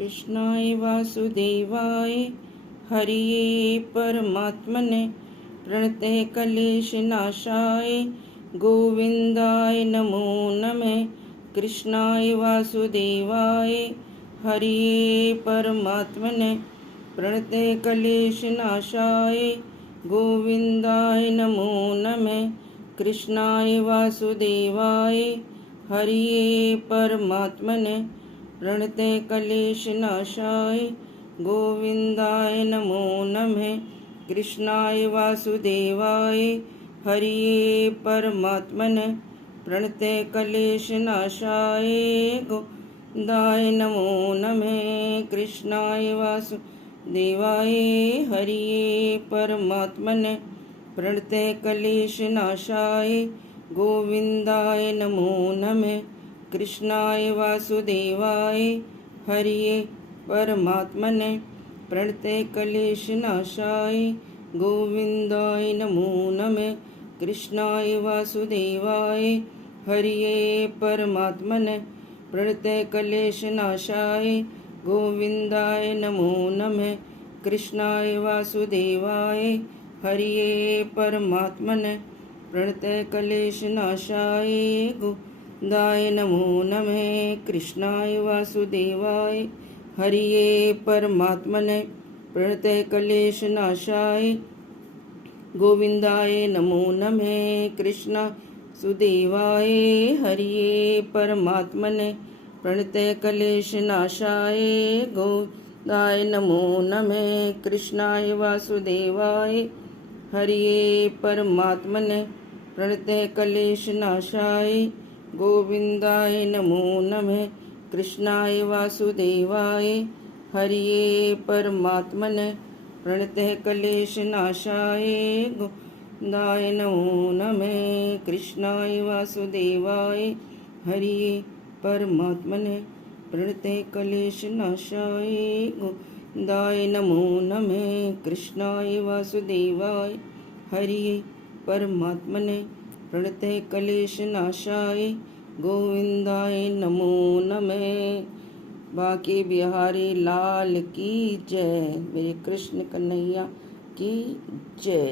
कृष्णाय वासुदेवाय हरिये परमात्मने प्रणतः क्लेशनाशाय गोविंदाय नमो नमः। कृष्णाय वासुदेवाय हरिये परमात्मने प्रणतः क्लेशनाशाय गोविंदाय नमो नमः। कृष्णाय वासुदेवाय हरिये परमात्मने प्रणतः क्लेशनाशाय गोविंदाय नमो नमः। कृष्णाय वासुदेवाय हरिये परमात्मने प्रणतः क्लेशनाशाय गोविंदाय नमो नमः। कृष्णाय वासुदेवाय हरिये परमात्मने प्रणतः क्लेशनाशाय गोविंदाय नमो नमः। कृष्णाय वासुदेवाय हरिये परमात्मने प्रणतः क्लेशनाशाय गोविंदाय नमो नमः। कृष्णाय वासुदेवाय हरिये परमात्मने प्रणतः क्लेशनाशाय गोविंदाय नमो नमः। कृष्णाय वासुदेवाय हरिये परमात्मने प्रणतः क्लेशनाशाय गोविंदाय नमो नमः। कृष्णाय वासुदेवाय हरिये परमात्मने प्रणतः क्लेशनाशाय गोविंदाय नमो नमः। कृष्ण सुदेवाय हरिये परमात्मने प्रणतः क्लेशनाशाय गोविंदाय नमो नमः। कृष्णाय वासुदेवाय हरिये परमात्मने प्रणतः क्लेशनाशाय गोविंदाय नमो नमः। कृष्णाय वासुदेवाय हरिये परमात्मने प्रणतः क्लेशनाशाय गोविंदाय नमो नमः। कृष्णाय वासुदेवाय हरिये परमात्मने प्रणतः क्लेशनाशाय गोविंदाय नमो नमः। कृष्णाय वासुदेवाय हरिये परमात्मने प्रणतः क्लेशनाशाय गोविंदाय नमो नमः। बांके बिहारी लाल की जय। मेरे कृष्ण कन्हैया की जय।